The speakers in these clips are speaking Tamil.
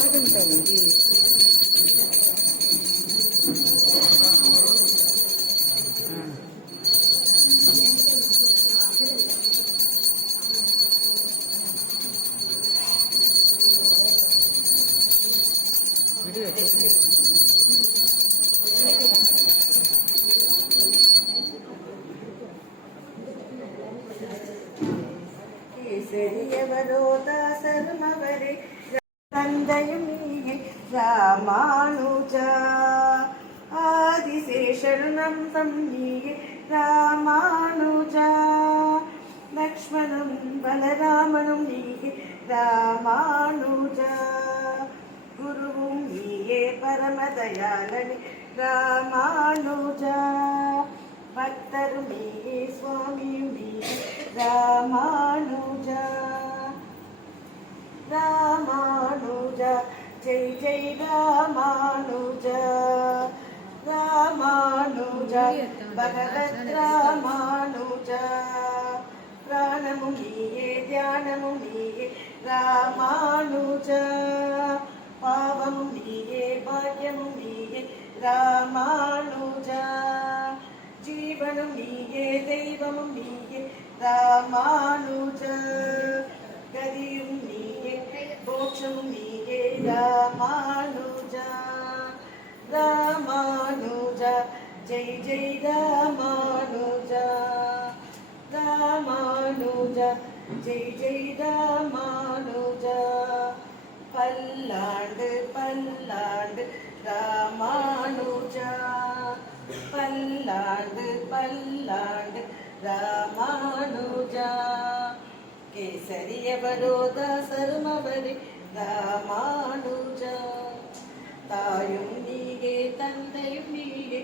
ఆడంతా ఉంది பெரியவரோ தாசரும் அவரே தந்தையும் நீயே ராமானுஜா. ஆதிசேஷரணம் தம் நீயே ராமானுஜா. லக்ஷ்மணும் பலராமனும் நீயே ராமானுஜா. குருவும் நீயே பரமதயாளனே ராமானு ராமானுஜா பகவத் ராமானுஜா பிராணமும் நீயே தியானமும் நீயே ராமானுஜா. பாவமும் நீயே பாக்கியமும் நீயே ராமானுஜா. ஜீவனும் நீயே தெய்வமும் நீயே ராமானுஜா. கதியும் நீயே மோட்சமும் நீயே ராமானுஜா ஜெய் ஜெய் ராமானுஜா ராமானுஜா ஜெய் ஜெய் ராமானுஜா பல்லாண்டு பல்லாண்டு ராமானுஜா பல்லாண்டு பல்லாண்டு ராமானுஜா கேசரிய பரோத சருமபரி ராமானுஜா தாயும் நீயே தந்தையும் நீயே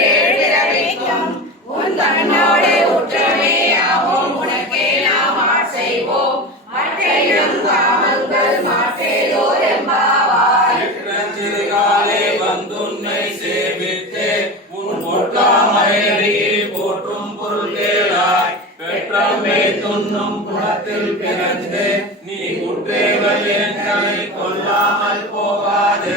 பொருள் கேளாய் பெற்றம்மை துண்ணும் குணத்தில் பிறந்து நீ குற்றேவல் எங்களை கொல்லாமல் போகாது.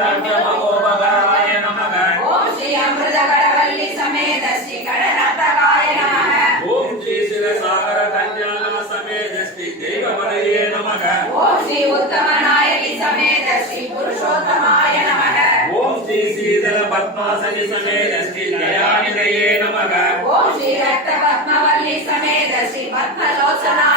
அரவிந்தாட்சமகோபகாய நமக ஓம் ஸ்ரீ அமிர்தகடவல்லி சமேத ஸ்ரீ கடநத்தகாய நமः ஓம் ஸ்ரீ சிவசாகர கல்யாண சமேத ஸ்ரீ தெய்வமலையே நமக ஓம் ஸ்ரீ உத்தமநாயகி சமேத ஸ்ரீ புருஷோத்தமாய நமः ஓம் ஸ்ரீ சீதல பத்மாசனி சமேத ஸ்ரீ தயாநிலையே நமக ஓம் ஸ்ரீ ரக்த பத்மவல்லி சமேத ஸ்ரீ பத்மலோச்சனாய